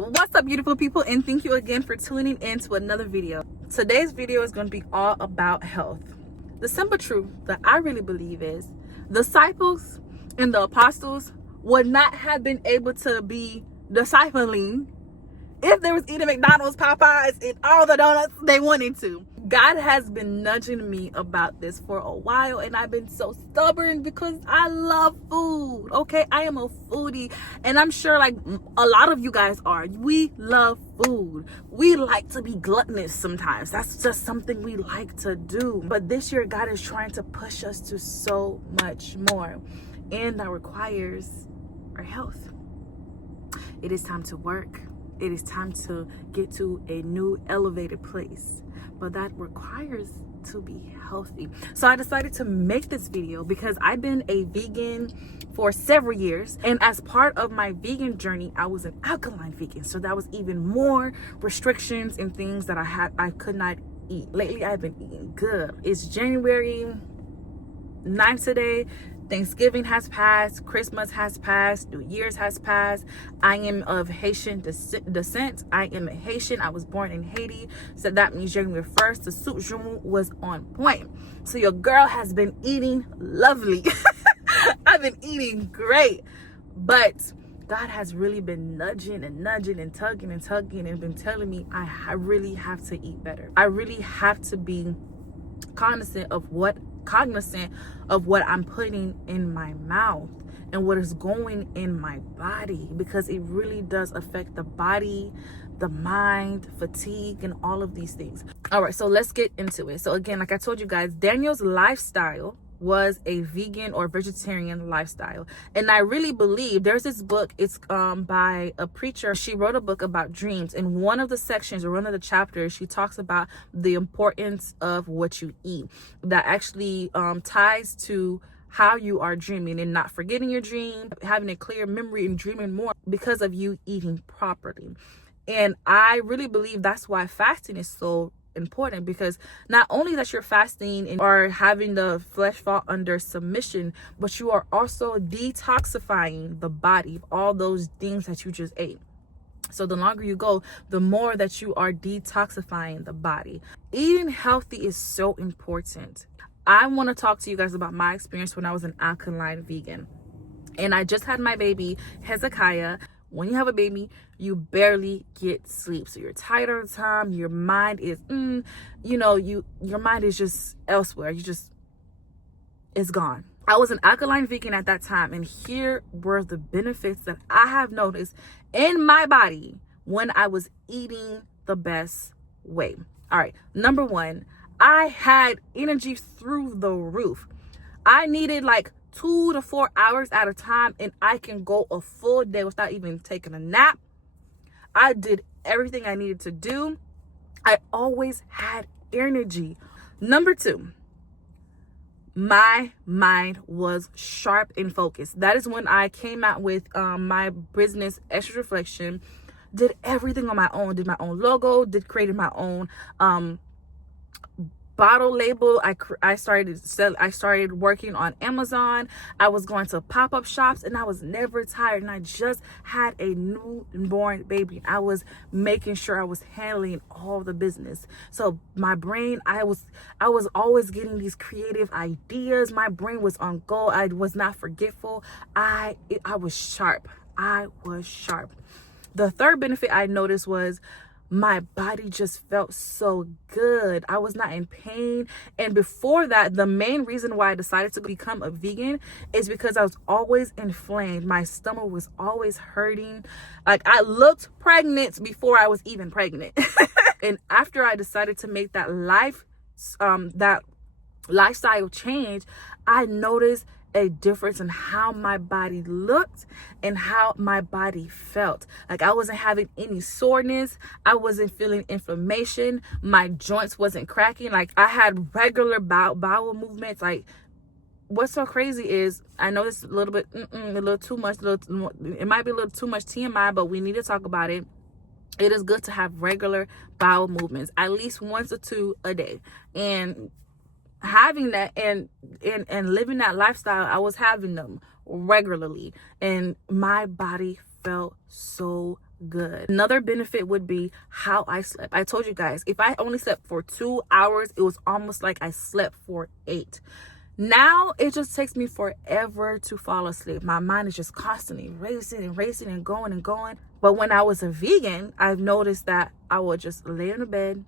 What's up, beautiful people, and thank you again for tuning in to another video. Today's video is going to be all about health. The simple truth that I really believe is the disciples and the apostles would not have been able to be discipling if they was eating McDonald's, Popeyes, and all the donuts they wanted to. God has been nudging me about this for a while, and I've been so stubborn because I love food. Okay, I am a foodie, and I'm sure like a lot of you guys are. We love food. We like to be gluttonous sometimes. That's just something we like to do. But this year, God is trying to push us to so much more, and that requires our health. It is time to work. It is time to get to a new elevated place, but that requires to be healthy. So I decided to make this video because I've been a vegan for several years, and as part of my vegan journey, I was an alkaline vegan. So that was even more restrictions and things that I could not eat. Lately, I've been eating good. It's January 9th today. Thanksgiving has passed, Christmas has passed, New Year's has passed. I am of Haitian descent. I am a Haitian. I was born in Haiti. So that means January 1st, the soup journal was on point. So your girl has been eating lovely. I've been eating great. But God has really been nudging and tugging and been telling me I really have to eat better. I really have to be cognizant of what I'm putting in my mouth and what is going in my body, because it really does affect the body, the mind, fatigue, and all of these things. All right, so let's get into it. So again, like I told you guys, Daniel's lifestyle was a vegan or vegetarian lifestyle, and I really believe there's this book. It's by a preacher. She wrote a book about dreams, and one of the sections or one of the chapters, she talks about the importance of what you eat. That actually ties to how you are dreaming and not forgetting your dream, having a clear memory and dreaming more because of you eating properly. And I really believe that's why fasting is so important, because not only that you're fasting and are having the flesh fall under submission, but you are also detoxifying the body of all those things that you just ate. So the longer you go, the more that you are detoxifying the body. Eating healthy is so important. I want to talk to you guys about my experience when I was an alkaline vegan, and I just had my baby Hezekiah. When you have a baby, you barely get sleep. So you're tired all the time. Your mind is, your mind is just elsewhere. It's gone. I was an alkaline vegan at that time. And here were the benefits that I have noticed in my body when I was eating the best way. All right. Number one, I had energy through the roof. I needed like 2 to 4 hours at a time, and I can go a full day without even taking a nap. I did everything I needed to do. I always had energy. Number two, my mind was sharp and focused. That is when I came out with my business, EsthersReflection. Did everything on my own. Did my own logo. Created my own bottle label. I started working on Amazon. I was going to pop-up shops, and I was never tired, and I just had a newborn baby. I was making sure I was handling all the business. So my brain, I was always getting these creative ideas. My brain was on go. I was not forgetful. I was sharp. The third benefit I noticed was my body just felt so good. I was not in pain. And before that, the main reason why I decided to become a vegan is because I was always inflamed. My stomach was always hurting. Like, I looked pregnant before I was even pregnant. And after I decided to make that lifestyle change, I noticed a difference in how my body looked and how my body felt. Like, I wasn't having any soreness. I wasn't feeling inflammation. My joints wasn't cracking. Like, I had regular bowel movements. Like, what's so crazy is, I know this is a little bit, a little too much. It might be a little too much TMI, but we need to talk about it. It is good to have regular bowel movements, at least 1 to 2 a day. And having that and living that lifestyle, I was having them regularly, and my body felt so good. Another benefit would be how I slept. I told you guys, if I only slept for 2 hours, it was almost like I slept for 8. Now it just takes me forever to fall asleep. My mind is just constantly racing and racing and going and going. But when I was a vegan, I've noticed that I would just lay in the bed,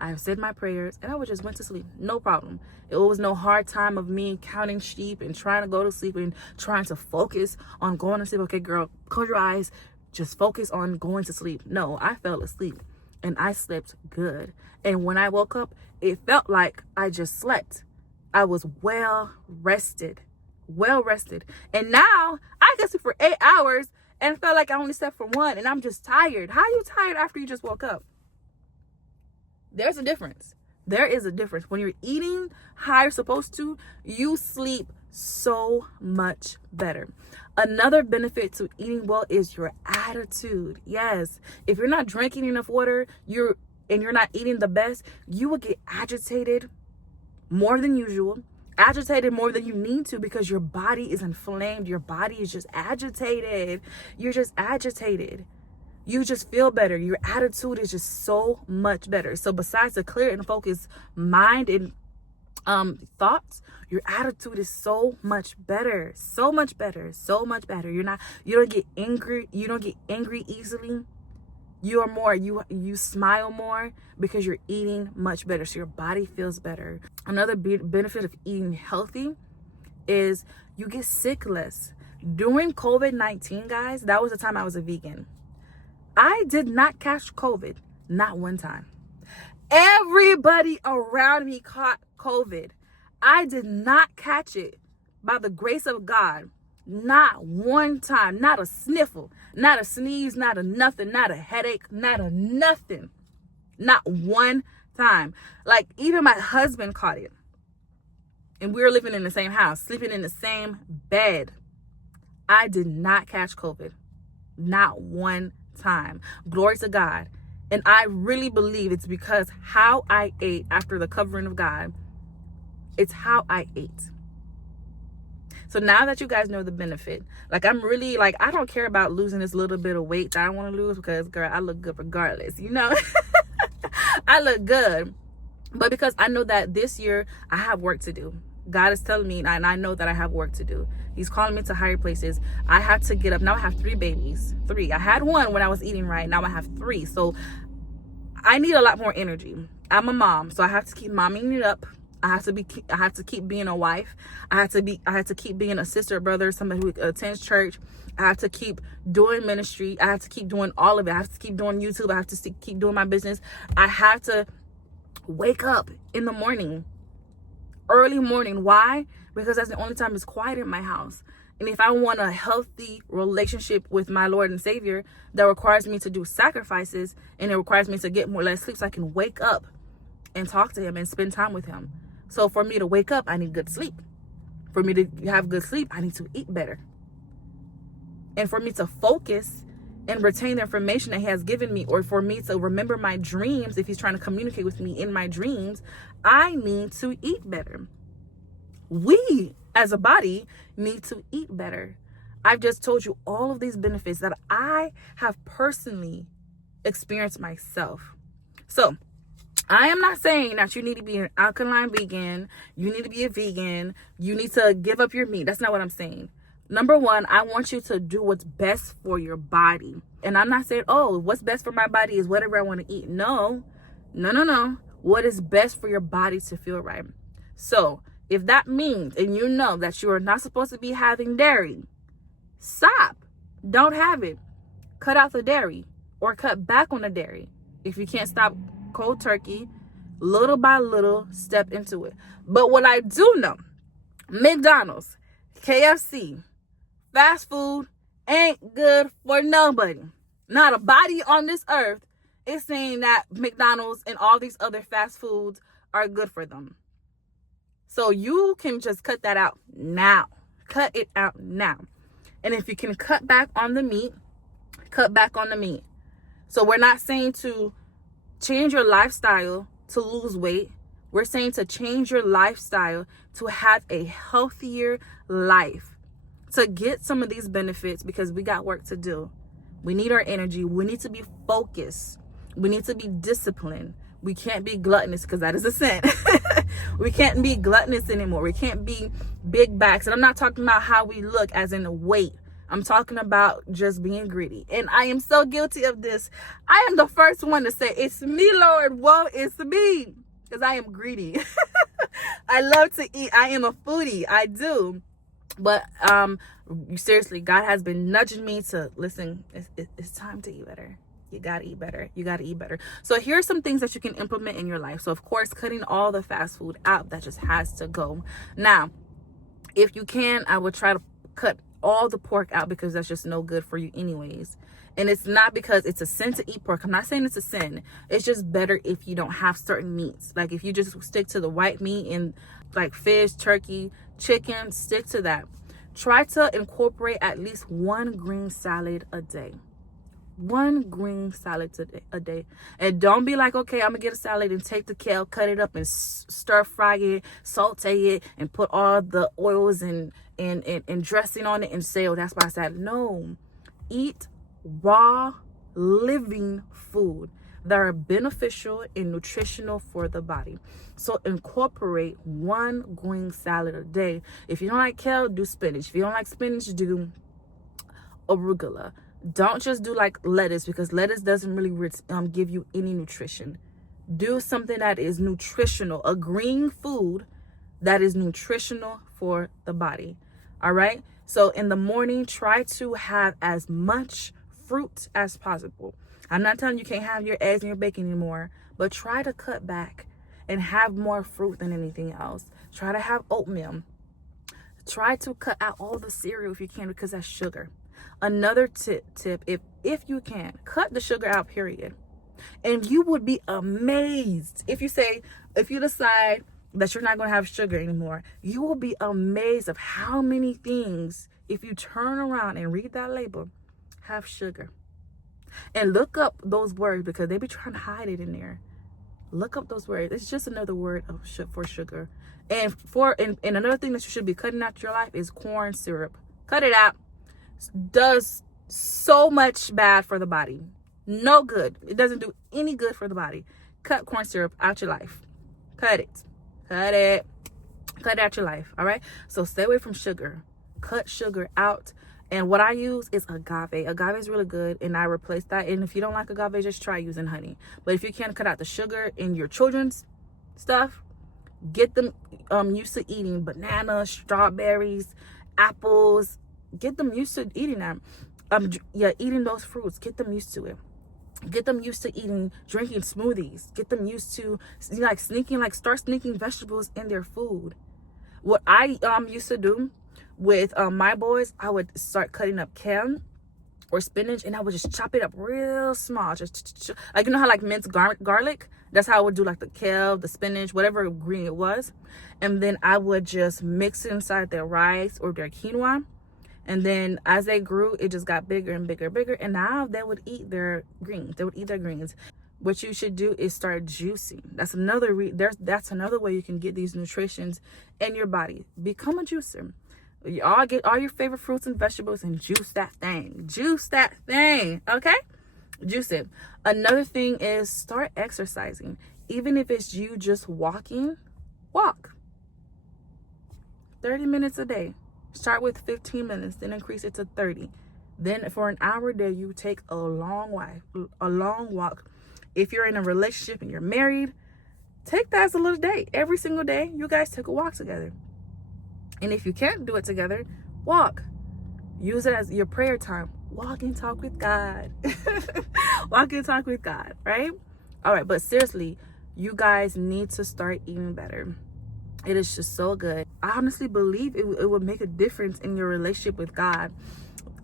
I've said my prayers, and I would just went to sleep. No problem. It was no hard time of me counting sheep and trying to go to sleep and trying to focus on going to sleep. Okay, girl, close your eyes. Just focus on going to sleep. No, I fell asleep and I slept good. And when I woke up, it felt like I just slept. I was well rested. And now I can sleep for 8 hours and felt like I only slept for 1 and I'm just tired. How are you tired after you just woke up? There's a difference. There is a difference. When you're eating how you're supposed to, you sleep so much better. Another benefit to eating well is your attitude. Yes, if you're not drinking enough water, you're not eating the best, you will get agitated more than usual, agitated more than you need to, because your body is inflamed. Your body is just agitated. You're just agitated. You just feel better. Your attitude is just so much better. So besides the clear and focused mind and thoughts, your attitude is so much better. So much better. You don't get angry. You don't get angry easily. You smile more because you're eating much better. So your body feels better. Another benefit of eating healthy is you get sick less. During COVID-19, guys, that was the time I was a vegan. I did not catch COVID, not one time. Everybody around me caught COVID. I did not catch it by the grace of God. Not one time, not a sniffle, not a sneeze, not a nothing, not a headache, not a nothing. Not one time. Like, even my husband caught it. And we were living in the same house, sleeping in the same bed. I did not catch COVID. Not one time. Glory to God. And I really believe it's because how I ate after the covering of God. It's how I ate. So now that you guys know the benefit, like, I'm really, like, I don't care about losing this little bit of weight that I want to lose, because, girl, I look good regardless, you know. I look good. But because I know that this year I have work to do. God is telling me, and I know that I have work to do. He's calling me to higher places. I have to get up. Now I have 3 babies. 3. I had 1 when I was eating right. Now I have 3. So I need a lot more energy. I'm a mom, so I have to keep momming it up. I have to keep being a wife. I have to keep being a sister, brother, somebody who attends church. I have to keep doing ministry. I have to keep doing all of it. I have to keep doing YouTube. I have to keep doing my business. I have to wake up in the morning, early morning. Why? Because that's the only time it's quiet in my house. And if I want a healthy relationship with my Lord and Savior, that requires me to do sacrifices, and it requires me to get more less sleep so I can wake up and talk to him and spend time with him. So for me to wake up, I need good sleep. For me to have good sleep, I need to eat better. And for me to focus and retain the information that he has given me, or for me to remember my dreams, if he's trying to communicate with me in my dreams, I need to eat better. We, as a body, need to eat better. I've just told you all of these benefits that I have personally experienced myself. So I am not saying that you need to be an alkaline vegan, you need to be a vegan, you need to give up your meat. That's not what I'm saying. Number one, I want you to do what's best for your body. And I'm not saying, oh, what's best for my body is whatever I want to eat. No. What is best for your body to feel right? So if that means, and you know that you are not supposed to be having dairy, stop. Don't have it. Cut out the dairy, or cut back on the dairy. If you can't stop cold turkey, little by little, step into it. But what I do know, McDonald's, KFC, fast food ain't good for nobody. Not a body on this earth is saying that McDonald's and all these other fast foods are good for them. So you can just cut that out now. Cut it out now. And if you can cut back on the meat, cut back on the meat. So we're not saying to change your lifestyle to lose weight. We're saying to change your lifestyle to have a healthier life, to get some of these benefits, because we got work to do. We need our energy. We need to be focused. We need to be disciplined. We can't be gluttonous, because that is a sin. We can't be gluttonous anymore. We can't be big backs. And I'm not talking about how we look as in weight. I'm talking about just being greedy. And I am so guilty of this. I am the first one to say, it's me, Lord. Woe is me. Because I am greedy. I love to eat. I am a foodie. I do. But seriously, God has been nudging me to listen. It's time to eat better. You gotta eat better. You gotta eat better. So here are some things that you can implement in your life. So of course, cutting all the fast food out, that just has to go. Now, if you can, I would try to cut all the pork out, because that's just no good for you anyways. And it's not because it's a sin to eat pork. I'm not saying it's a sin. It's just better if you don't have certain meats. Like if you just stick to the white meat and like fish, turkey, chicken, stick to that. Try to incorporate at least one green salad a day. One green salad a day. And don't be like, okay, I'm gonna get a salad and take the kale, cut it up and stir fry it, saute it, and put all the oils and dressing on it and say, oh, that's my salad. No, eat raw, living food that are beneficial and nutritional for the body. So incorporate one green salad a day. If you don't like kale, do spinach. If you don't like spinach, do arugula. Don't just do like lettuce, because lettuce doesn't really give you any nutrition. Do something that is nutritional, a green food that is nutritional for the body. All right. So in the morning, try to have as much fruit as possible. I'm not telling you can't have your eggs and your bacon anymore, but try to cut back and have more fruit than anything else. Try to have oatmeal. Try to cut out all the cereal if you can, because that's sugar. Another tip, if you can, cut the sugar out, period. And you would be amazed if you decide that you're not going to have sugar anymore. You will be amazed of how many things, if you turn around and read that label, have sugar. And look up those words, because they be trying to hide it in there. Look up those words. It's just another word for sugar. And another thing that you should be cutting out your life is corn syrup. Cut it out. Does so much bad for the body. No good. It doesn't do any good for the body. Cut corn syrup out your life. Cut it out your life. All right. So stay away from sugar. Cut sugar out. And what I use is agave. Agave is really good, and I replace that. And if you don't like agave, just try using honey. But if you can't cut out the sugar in your children's stuff, get them used to eating bananas, strawberries, apples. Get them used to eating that. Eating those fruits. Get them used to it. Get them used to drinking smoothies. Get them used to start sneaking vegetables in their food. What I used to do with my boys, I would start cutting up kale or spinach, and I would just chop it up real small. Just like, you know how like minced garlic? That's how I would do like the kale, the spinach, whatever green it was. And then I would just mix it inside their rice or their quinoa. And then as they grew, it just got bigger and bigger and bigger. And now they would eat their greens. They would eat their greens. What you should do is start juicing. That's another way you can get these nutritions in your body. Become a juicer. You all get all your favorite fruits and vegetables and juice that thing. Juice that thing. Okay? Juice it. Another thing is start exercising. Even if it's you just walking, walk. 30 minutes a day. Start with 15 minutes, then increase it to 30. Then for an hour a day, you take a long walk. If you're in a relationship and you're married, take that as a little date. Every single day, you guys take a walk together. And if you can't do it together, walk. Use it as your prayer time. Walk and talk with God. Walk and talk with God, right? All right, but seriously, you guys need to start eating better. It is just so good. I honestly believe it would make a difference in your relationship with God,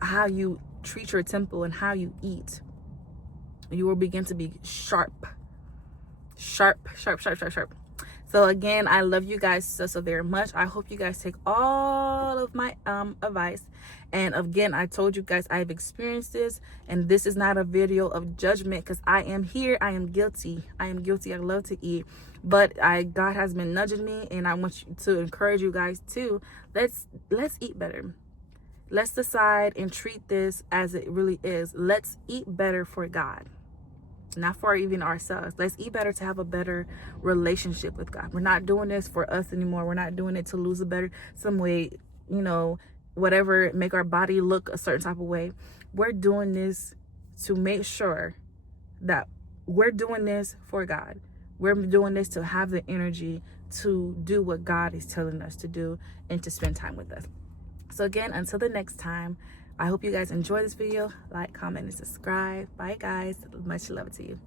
how you treat your temple and how you eat. You will begin to be sharp. So again, I love you guys so very much. I hope you guys take all of my advice. And again, I told you guys I've experienced this, and this is not a video of judgment, because I am here. I am guilty. I love to eat, but God has been nudging me, and I want to encourage you guys too. Let's eat better. let's decide and treat this as it really is. Let's eat better for God, not for even ourselves. Let's eat better to have a better relationship with God. We're not doing this for us anymore. We're not doing it to lose some weight, whatever, make our body look a certain type of way. We're doing this to make sure that we're doing this for God. We're doing this to have the energy to do what God is telling us to do and to spend time with us. So again, until the next time, I hope you guys enjoy this video. Like, comment, and subscribe. Bye guys. Much love to you.